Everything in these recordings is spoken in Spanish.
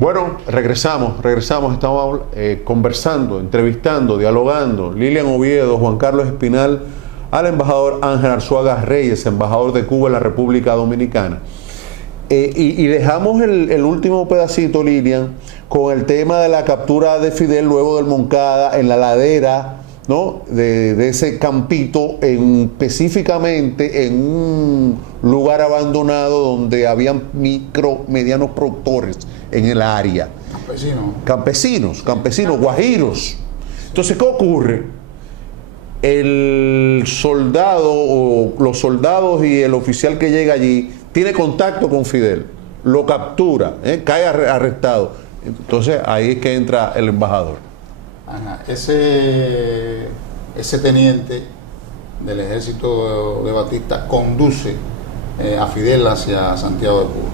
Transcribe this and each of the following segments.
Bueno, regresamos, estamos conversando, entrevistando, dialogando, Lilian Oviedo, Juan Carlos Espinal, al embajador Ángel Arzuaga Reyes, embajador de Cuba en la República Dominicana. Y dejamos el último pedacito, Lilian, con el tema de la captura de Fidel luego del Moncada en la ladera, ¿no?, de ese campito, específicamente en un lugar abandonado donde habían medianos productores en el área. Campesinos, guajiros. Entonces, ¿qué ocurre? El soldado o los soldados y el oficial que llega allí tiene contacto con Fidel, lo captura, cae arrestado. Entonces ahí es que entra el embajador. Ajá. Ese teniente del ejército de Batista conduce a Fidel hacia Santiago de Cuba.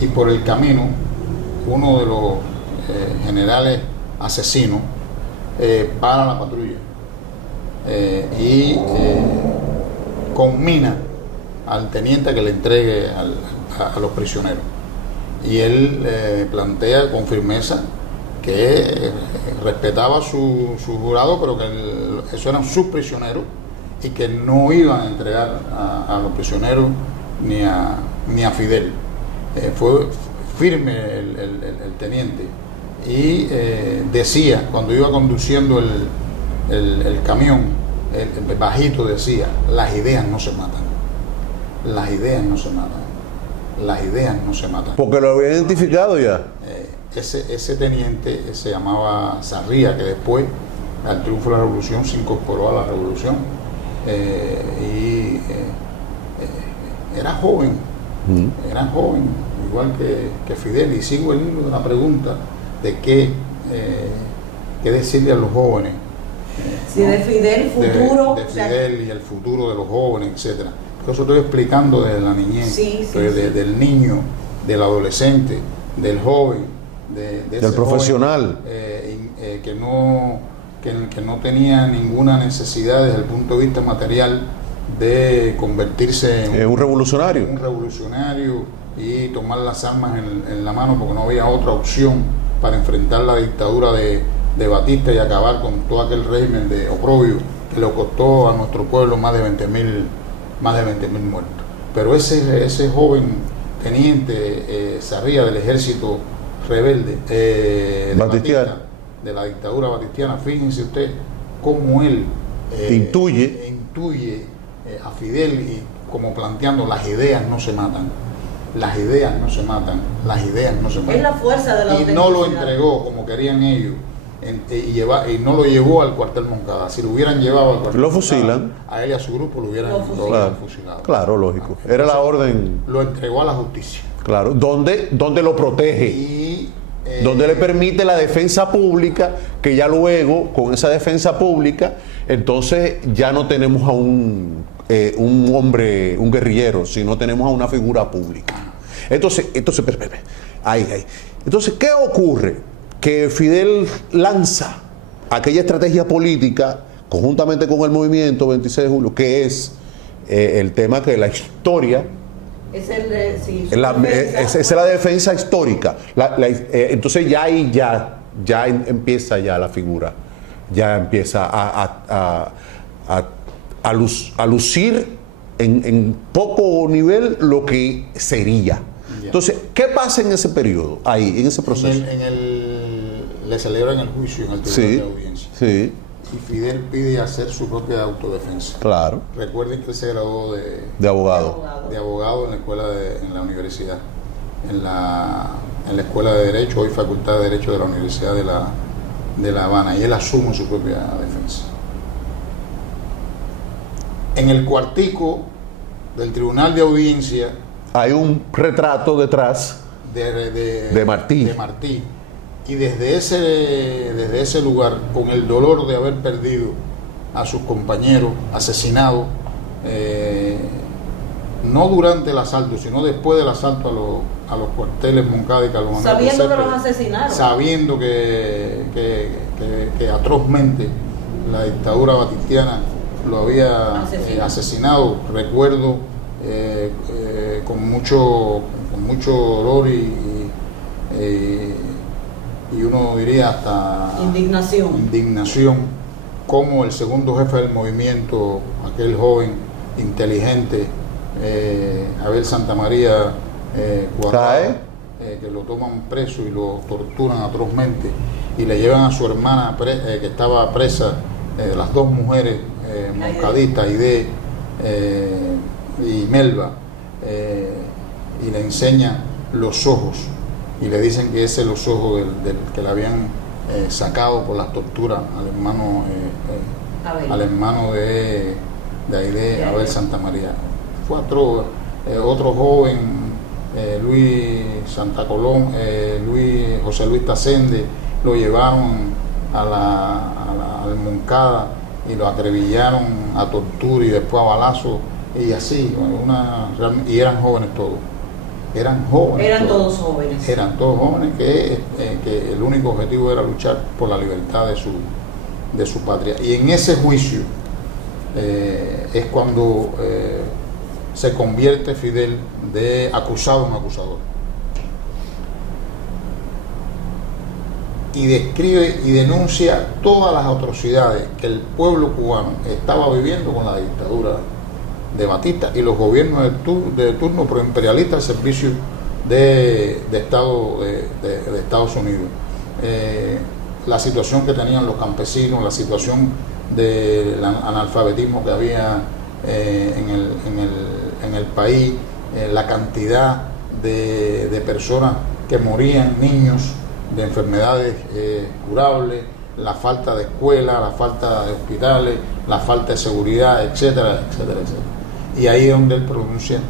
Y por el camino, uno de los generales asesinos para la patrulla y conmina al teniente que le entregue a los prisioneros. Y él plantea con firmeza que respetaba su jurado, pero que esos eran sus prisioneros y que no iban a entregar a los prisioneros ni a Fidel. Fue firme el teniente y decía, cuando iba conduciendo el camión, el bajito decía: las ideas no se matan. Las ideas no se matan. Las ideas no se matan. Porque lo había identificado ya. Ese teniente se llamaba Sarría, que después, al triunfo de la revolución, se incorporó a la revolución. Era joven, igual que Fidel. Y sigo el hilo de la pregunta de qué decirle a los jóvenes. Si de Fidel, futuro. De Fidel y el futuro de los jóvenes, etcétera. Eso estoy explicando desde la niñez, del niño, del adolescente, del joven, del profesional, que no tenía ninguna necesidad desde el punto de vista material de convertirse en un revolucionario. Y tomar las armas en la mano, porque no había otra opción para enfrentar la dictadura de Batista y acabar con todo aquel régimen de oprobio que le costó a nuestro pueblo más de 20.000 muertos. Pero ese joven teniente Sarría, del ejército rebelde de Batista, de la dictadura batistiana, fíjense usted cómo él intuye a Fidel, y como planteando: las ideas no se matan, las ideas no se matan, las ideas no se matan. Es la fuerza de la autenticidad. Y no lo entregó como querían ellos. Y no lo llevó al cuartel Moncada. Si lo hubieran llevado al cuartel Moncada, lo fusilan. A él y a su grupo lo hubieran fusilado. Claro, lógico. Era la orden. Lo entregó a la justicia. Claro, donde lo protege. Donde le permite la defensa pública, que ya luego, con esa defensa pública, entonces ya no tenemos a un hombre, un guerrillero, sino tenemos a una figura pública. Entonces, ahí. Entonces, ¿qué ocurre? Que Fidel lanza aquella estrategia política conjuntamente con el movimiento 26 de julio, que es el tema que la historia es la defensa histórica. Entonces ya ahí ya empieza ya la figura, ya empieza a lucir en poco nivel lo que sería. Entonces, ¿qué pasa en ese periodo, ahí, en ese proceso? Le celebran el juicio en el tribunal de audiencia. Sí. Y Fidel pide hacer su propia autodefensa. Claro. Recuerden que él se graduó de abogado. De abogado en la escuela en la universidad. En la escuela de Derecho, hoy Facultad de Derecho de la Universidad de La Habana. Y él asume su propia defensa. En el cuartico del tribunal de audiencia hay un retrato detrás de Martí. Y desde ese lugar, con el dolor de haber perdido a sus compañeros asesinados, no durante el asalto, sino después del asalto a los cuarteles Moncada y Carlos Manuel sabiendo que los asesinaron, sabiendo que atrozmente la dictadura batistiana lo había asesinado. Recuerdo con mucho dolor y uno diría hasta indignación, como el segundo jefe del movimiento, aquel joven inteligente, Abel Santamaría Cuadrado, que lo toman preso y lo torturan atrozmente y le llevan a su hermana que estaba presa, las dos mujeres moncadistas, Aide y Melba, y le enseñan los ojos y le dicen que ese es los ojos del que le habían sacado por las torturas al hermano de Aide, Abel Santamaría. Fue atroz. Otro joven, José Luis Tacende, lo llevaron al Moncada y lo atrevillaron a tortura y después a balazos y así, y eran jóvenes todos. Eran todos jóvenes que el único objetivo era luchar por la libertad de su patria. Y en ese juicio es cuando se convierte Fidel de acusado en acusador. Y describe y denuncia todas las atrocidades que el pueblo cubano estaba viviendo con la dictadura de Batista y los gobiernos de turno proimperialistas al servicio de Estados Unidos. La situación que tenían los campesinos, la situación del analfabetismo que había en el país, la cantidad de personas que morían, niños, de enfermedades curables, la falta de escuelas, la falta de hospitales, la falta de seguridad, etcétera, etcétera, etcétera. Y ahí es donde él pronuncia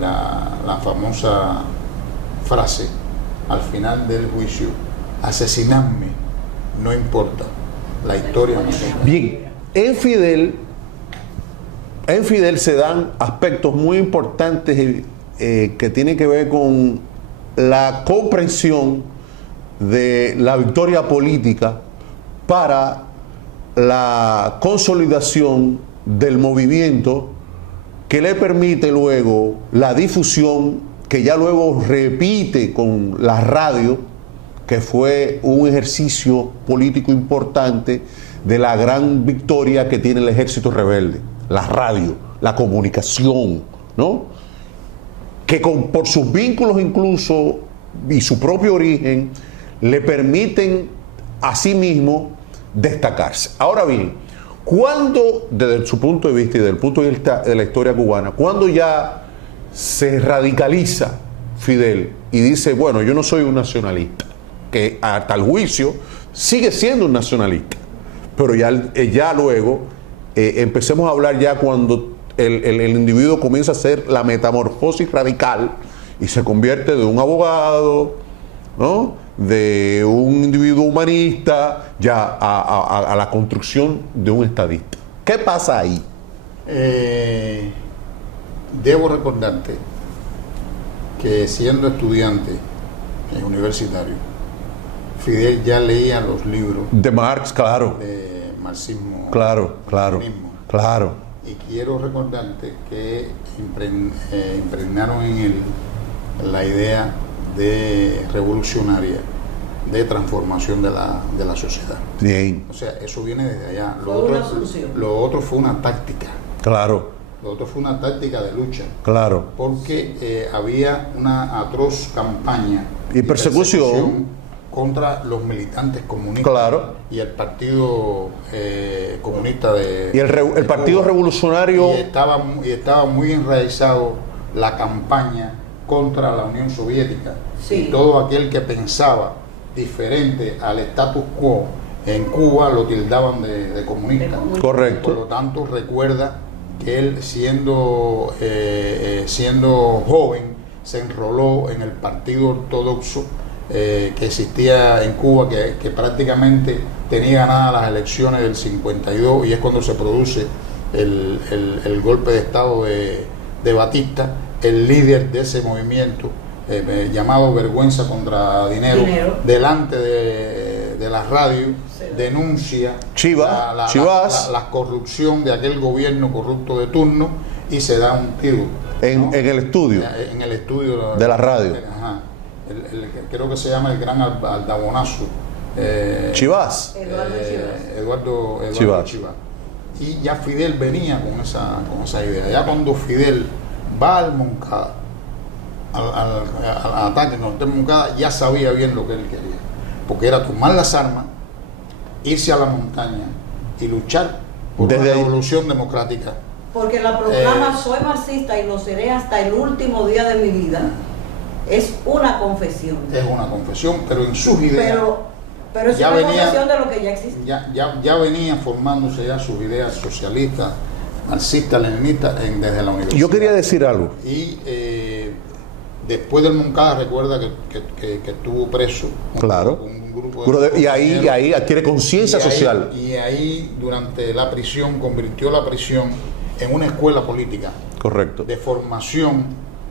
la famosa frase al final del juicio: asesinadme, no importa, la historia no importa. Bien, en Fidel se dan aspectos muy importantes que tienen que ver con la comprensión de la victoria política para la consolidación del movimiento, que le permite luego la difusión, que ya luego repite con la radio, que fue un ejercicio político importante de la gran victoria que tiene el ejército rebelde, la radio, la comunicación, ¿no? Que por sus vínculos incluso y su propio origen le permiten a sí mismo destacarse. Ahora bien, cuando, desde su punto de vista y desde el punto de vista de la historia cubana, cuando ya se radicaliza Fidel y dice, bueno, yo no soy un nacionalista, que hasta el juicio sigue siendo un nacionalista, pero ya luego empecemos a hablar ya cuando el individuo comienza a hacer la metamorfosis radical y se convierte de un abogado, ¿no?, de un individuo humanista, ya a la construcción de un estadista. ¿Qué pasa ahí? Debo recordarte que siendo estudiante universitario, Fidel ya leía los libros de Marx, claro, de marxismo, claro. Y quiero recordarte que impregnaron en él la idea de revolucionaria, de transformación de la sociedad. Bien. O sea, eso viene desde allá. Lo otro fue una táctica. Claro. Lo otro fue una táctica de lucha. Claro. Porque había una atroz campaña y persecución contra los militantes comunistas. Claro. Y el Partido Comunista de... Y el Partido Revolucionario... Y estaba muy enraizado la campaña contra la Unión Soviética. Sí. Y todo aquel que pensaba diferente al status quo en Cuba lo tildaban de comunista. Correcto. Por lo tanto, recuerda que él, siendo joven, se enroló en el Partido Ortodoxo que existía en Cuba, que prácticamente tenía ganadas las elecciones del 52, y es cuando se produce el golpe de Estado de Batista. El líder de ese movimiento, llamado Vergüenza contra Dinero, delante de la radio, denuncia la corrupción de aquel gobierno corrupto de turno, y se da un tiro en el estudio de la radio. creo que se llama el Gran Aldabonazo. Chivas. Eduardo Chivas. Chivas. Y ya Fidel venía con esa idea. Ya cuando Fidel va al Moncada, al ataque norte de Moncada, ya sabía bien lo que él quería. Porque era tomar las armas, irse a la montaña y luchar por una revolución democrática. Porque la proclama soy marxista y lo seré hasta el último día de mi vida. Es una confesión. Es una confesión, pero en sus ideas. Pero es ya una confesión de lo que ya existe. Ya venía formándose ya sus ideas socialistas, marxistas, leninistas desde la universidad. Yo quería decir algo. Y después del Moncada, recuerda que estuvo preso. Claro. Con un grupo de y ahí adquiere conciencia social. Y ahí, durante la prisión, convirtió la prisión en una escuela política. Correcto. De formación,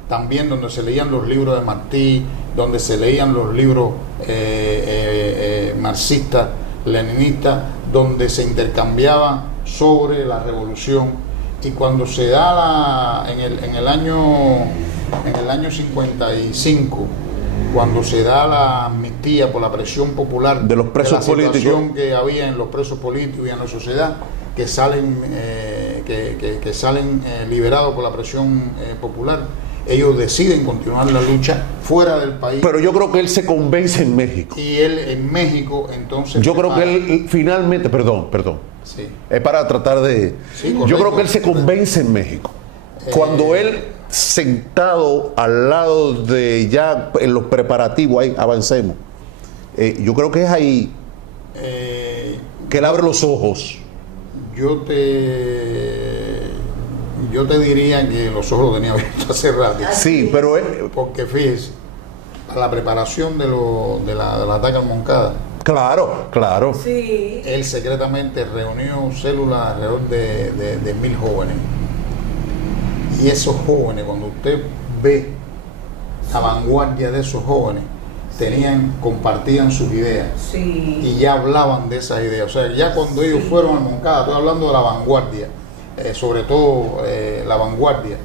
también donde se leían los libros de Martí, donde se leían los libros marxistas, leninistas, donde se intercambiaba sobre la revolución. Y cuando se da en el año 55, cuando se da la amnistía por la presión popular de los presos políticos, la situación que había en los presos políticos y en la sociedad, que salen liberados por la presión popular, ellos deciden continuar la lucha fuera del país. Pero yo creo que él se convence en México. Y él en México, entonces... Yo creo que él finalmente, perdón. Sí. Es para tratar de... Sí, correcto. Yo creo que él se convence en México. Cuando él, sentado al lado de ya en los preparativos, ahí avancemos. Yo creo que es ahí que él abre los ojos. Yo te diría que los ojos los tenía abiertos hace rato. Sí, pero él... Porque fíjese, a la preparación del ataque al Moncada, Claro. Sí. él secretamente reunió células alrededor de 1000 jóvenes. Y esos jóvenes, cuando usted ve la vanguardia de esos jóvenes, compartían sus ideas. Sí. Y ya hablaban de esas ideas. O sea, ya cuando ellos fueron al Moncada, estoy hablando de la vanguardia, sobre todo la vanguardia.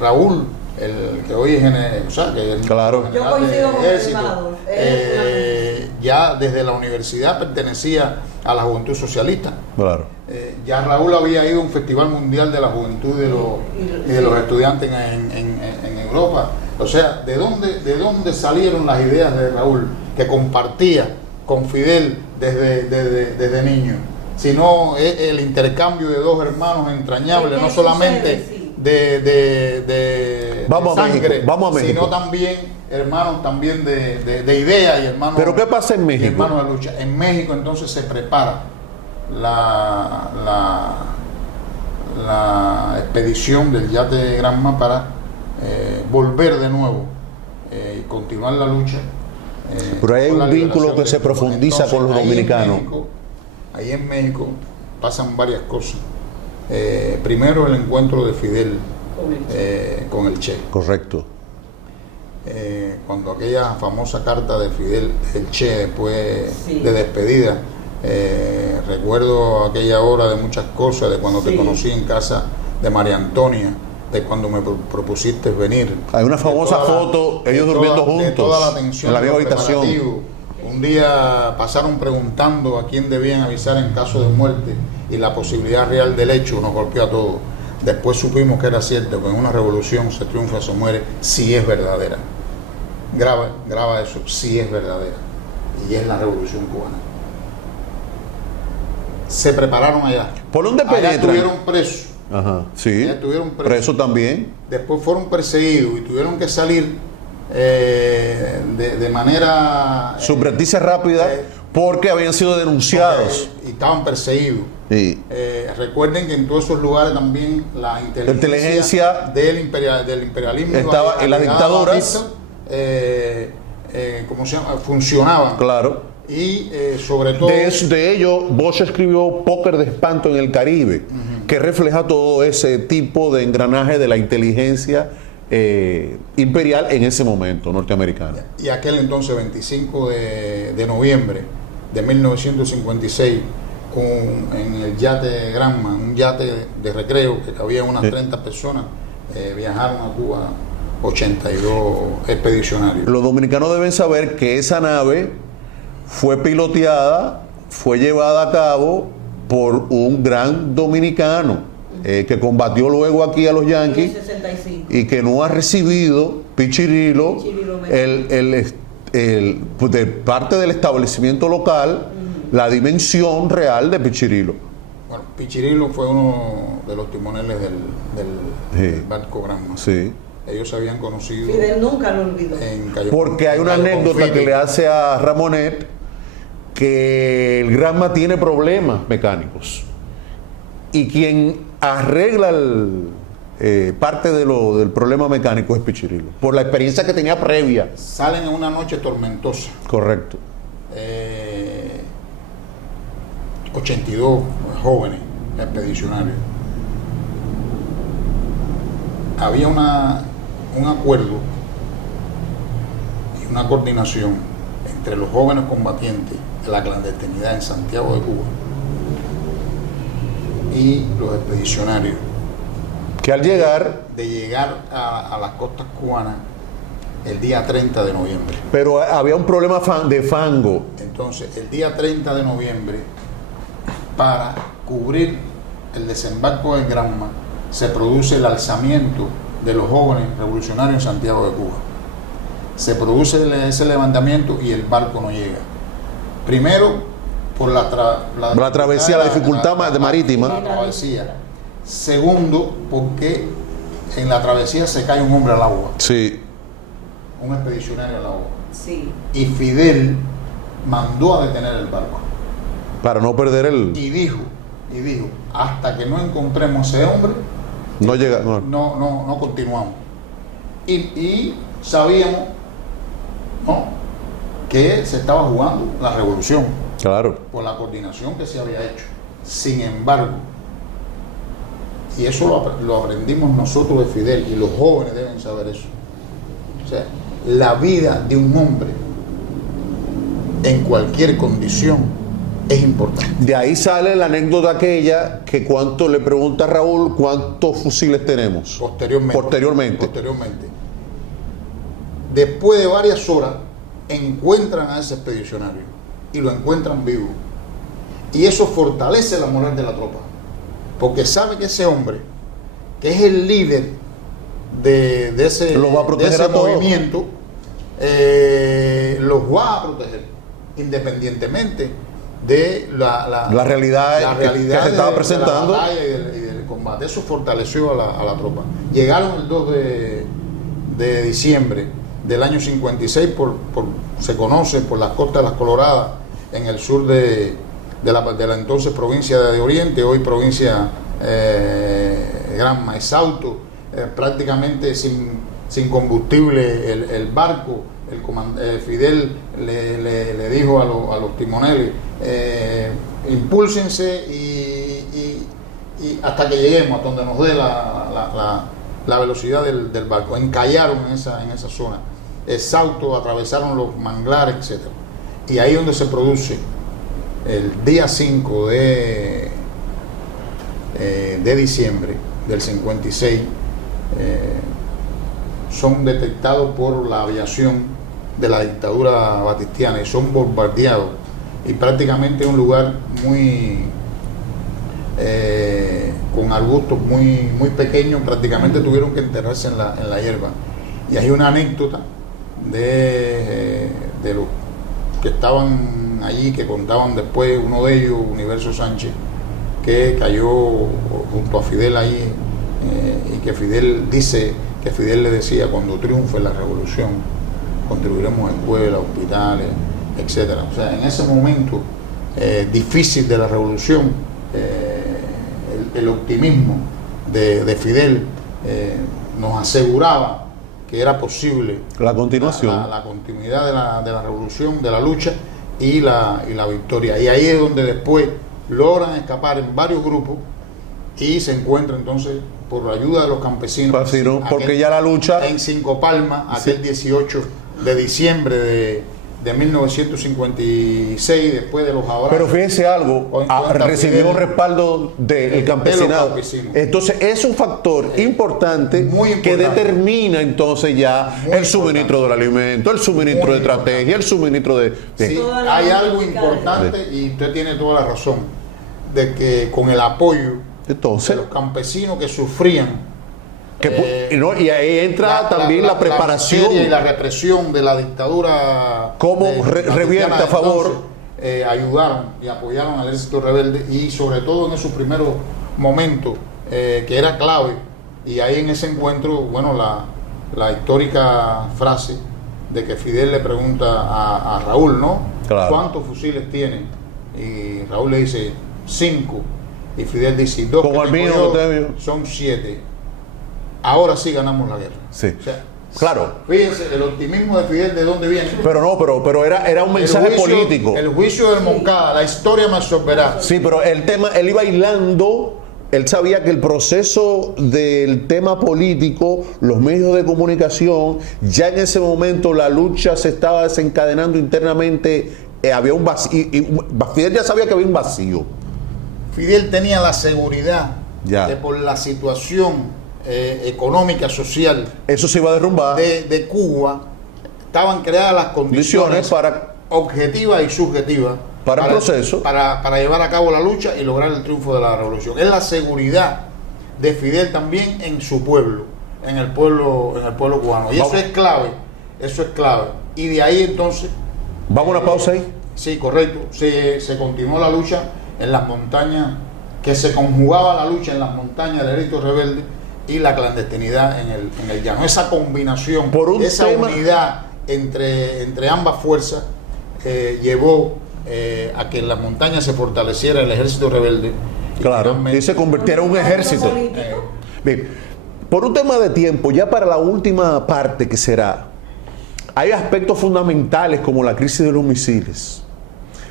Raúl, el que hoy es general, o sea, que el Claro. Yo coincido con el embajador. ya desde la universidad pertenecía a la Juventud Socialista. Claro. Ya Raúl había ido a un festival mundial de la juventud y de los estudiantes en Europa. O sea, ¿de dónde salieron las ideas de Raúl que compartía con Fidel desde niño? Sino el intercambio de dos hermanos entrañables, no solamente de sangre, vamos a México. sino también hermanos también de ideas y hermanos. ¿Pero qué pasa en México? Hermanos de lucha. En México entonces se prepara la expedición del yate Granma para volver de nuevo y continuar la lucha. Pero ahí hay un vínculo que se profundiza con los dominicanos. Ahí en México pasan varias cosas. Primero, el encuentro de Fidel con el Che. Correcto. Cuando aquella famosa carta de Fidel, el Che, después de despedida, recuerdo aquella hora de muchas cosas, de cuando te conocí en casa de María Antonia, de cuando me propusiste venir. Hay una famosa foto, ellos durmiendo juntos, toda la tensión en la misma habitación. Un día pasaron preguntando a quién debían avisar en caso de muerte y la posibilidad real del hecho nos golpeó a todos. Después supimos que era cierto, que en una revolución se triunfa, se muere, si es verdadera. Graba eso, si es verdadera. Y es la revolución cubana. Se prepararon allá. ¿Por dónde allá penetran? estuvieron presos. Ajá, sí. Allá estuvieron presos también. Después fueron perseguidos y tuvieron que salir de manera subrepticia rápida porque habían sido denunciados y estaban perseguidos. Sí. Recuerden que en todos esos lugares también la inteligencia del imperialismo estaba en las dictaduras, ¿cómo se llama? Funcionaban. Claro. Y sobre todo de ello Bosch escribió Póker de espanto en el Caribe, que refleja todo ese tipo de engranaje de la inteligencia imperial en ese momento norteamericana. Y aquel entonces 25 de noviembre de 1956, en el yate Granma, un yate de recreo que cabía unas 30 personas, viajaron a Cuba 82 expedicionarios. Los dominicanos deben saber que esa nave fue piloteada, fue llevada a cabo por un gran dominicano que combatió luego aquí a los Yankees En el 65. y que no ha recibido Pichirilo pues de parte del establecimiento local la dimensión real de Pichirilo. Bueno, Pichirilo fue uno de los timoneles del barco Granma. Sí. Ellos se habían conocido Fidel nunca lo olvidó. en Cayo. Porque hay una Cayo anécdota Confite. que le hace a Ramonet que el Granma tiene problemas mecánicos y quien arregla parte del problema mecánico es Pichirilo, por la experiencia que tenía previa. Salen en una noche tormentosa. Correcto. 82 jóvenes expedicionarios. Había un acuerdo y una coordinación entre los jóvenes combatientes de la clandestinidad en Santiago de Cuba y los expedicionarios Que al llegar, de llegar a las costas cubanas el día 30 de noviembre. pero había un problema de fango. Entonces, el día 30 de noviembre, para cubrir el desembarco del Granma, se produce el alzamiento de los jóvenes revolucionarios en Santiago de Cuba. Se produce ese levantamiento y el barco no llega. Primero, por la travesía, la dificultad marítima. La travesía. Segundo, porque en la travesía se cae un hombre al agua, Sí. un expedicionario al agua. Sí. Y Fidel mandó a detener el barco. Para no perder Y dijo, hasta que no encontremos ese hombre, no llega. no continuamos. Y sabíamos, ¿no?, que se estaba jugando la revolución Claro. por la coordinación que se había hecho. Sin embargo, y eso lo aprendimos nosotros de Fidel, y los jóvenes deben saber eso. O sea, la vida de un hombre en cualquier condición es importante. De ahí sale la anécdota aquella que cuánto le pregunta a Raúl cuántos fusiles tenemos. Posteriormente. Después de varias horas, encuentran a ese expedicionario y lo encuentran vivo. Y eso fortalece la moral de la tropa, porque sabe que ese hombre, que es el líder de ese, Lo va a proteger de ese a todos. movimiento, los va a proteger, independientemente de la realidad que se estaba presentando. de la batalla y del combate. Eso fortaleció a la tropa. Llegaron el 2 de diciembre del año 56, se conoce por las costas de las Coloradas, en el sur de la entonces provincia de Oriente, hoy provincia Granma, exhausto, prácticamente sin combustible el barco. Fidel le dijo a los timoneles, impúlsense y hasta que lleguemos a donde nos dé la velocidad del barco. Encallaron en esa zona, exhaustos, atravesaron los manglares, etc. Y ahí donde se produce el día 5 de diciembre del 56, son detectados por la aviación de la dictadura batistiana y son bombardeados, y prácticamente un lugar muy con arbustos muy pequeños, prácticamente tuvieron que enterrarse en la hierba. Y hay una anécdota de los que estaban allí, que contaban después, uno de ellos, Universo Sánchez, que cayó junto a Fidel ahí, y que Fidel dice que Fidel le decía: cuando triunfe la revolución, construiremos escuelas, hospitales, etcétera. O sea, en ese momento difícil de la revolución, el optimismo de Fidel nos aseguraba que era posible La continuación. la continuidad de la revolución, de la lucha y la victoria. Y ahí es donde después logran escapar en varios grupos y se encuentran entonces, por la ayuda de los campesinos, porque ya la lucha en Cinco Palmas, aquel 18 de diciembre de 1956, después de los abrazos. Pero fíjese algo, recibió un respaldo del campesinado. Entonces es un factor importante que determina entonces ya el suministro del alimento, el suministro de estrategia, el suministro de... Sí, hay algo importante y usted tiene toda la razón, de que con el apoyo entonces, de los campesinos que sufrían, y ahí entra también la preparación y la represión de la dictadura, cómo revierte a favor, ayudaron y apoyaron al ejército rebelde, y sobre todo en esos primeros momentos que era clave. Y ahí en ese encuentro, bueno, la histórica frase de que Fidel le pregunta a Raúl, ¿no? Claro. ¿Cuántos fusiles tiene? Y Raúl le dice 5, y Fidel dice 2, como el mío, son 7. Ahora sí ganamos la guerra. Sí. O sea, claro. Fíjense el optimismo de Fidel, ¿de dónde viene? Pero era un mensaje político. El juicio del Moncada, la historia me absorberá. Sí, pero el tema, él iba hilando, él sabía que el proceso del tema político, los medios de comunicación, ya en ese momento la lucha se estaba desencadenando internamente, había un vacío, y Fidel ya sabía que había un vacío. Fidel tenía la seguridad de por la situación económica, social, eso se iba a derrumbar de Cuba, estaban creadas las condiciones para objetivas y subjetivas para el proceso, para llevar a cabo la lucha y lograr el triunfo de la revolución. Es la seguridad de Fidel también en su pueblo, en el pueblo cubano, y eso es clave, y de ahí entonces vamos a una pausa ahí. Sí, correcto, se continuó la lucha en las montañas, que se conjugaba la lucha en las montañas del ejército rebelde y la clandestinidad en el llano. Esa combinación, esa unidad entre ambas fuerzas llevó a que en las montañas se fortaleciera el ejército rebelde. Claro, y se convirtiera en un ejército. Bien, por un tema de tiempo, ya para la última parte que será, hay aspectos fundamentales como la crisis de los misiles.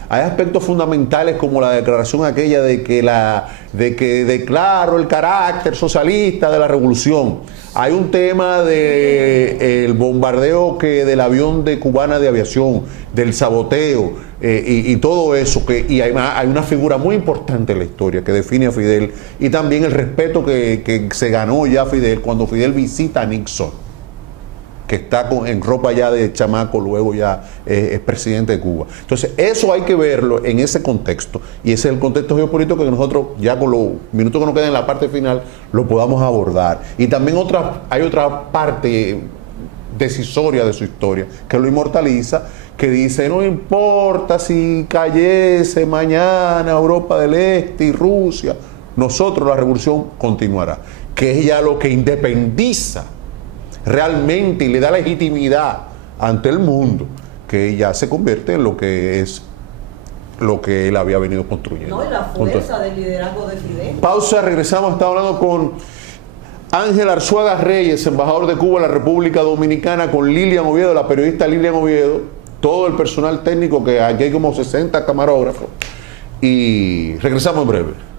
Hay aspectos fundamentales como la declaración aquella de que declaro el carácter socialista de la revolución. Hay un tema del bombardeo del avión de Cubana de Aviación, del saboteo y todo eso. Y hay una figura muy importante en la historia que define a Fidel, y también el respeto que se ganó ya Fidel cuando Fidel visita a Nixon, que está en ropa ya de chamaco, luego ya es presidente de Cuba. Entonces, eso hay que verlo en ese contexto, y ese es el contexto geopolítico que nosotros, ya con los minutos que nos quedan en la parte final, lo podamos abordar. Y también hay otra parte decisoria de su historia, que lo inmortaliza, que dice, no importa si cayese mañana Europa del Este y Rusia, nosotros la revolución continuará, que es ya lo que independiza realmente y le da legitimidad ante el mundo, que ya se convierte en lo que es lo que él había venido construyendo. No, y la fuerza del liderazgo de Fidel. Pausa, regresamos, estamos hablando con Ángel Arzuaga Reyes, embajador de Cuba en la República Dominicana, con Lilian Oviedo, la periodista Lilian Oviedo, todo el personal técnico, que aquí hay como 60 camarógrafos, y regresamos en breve.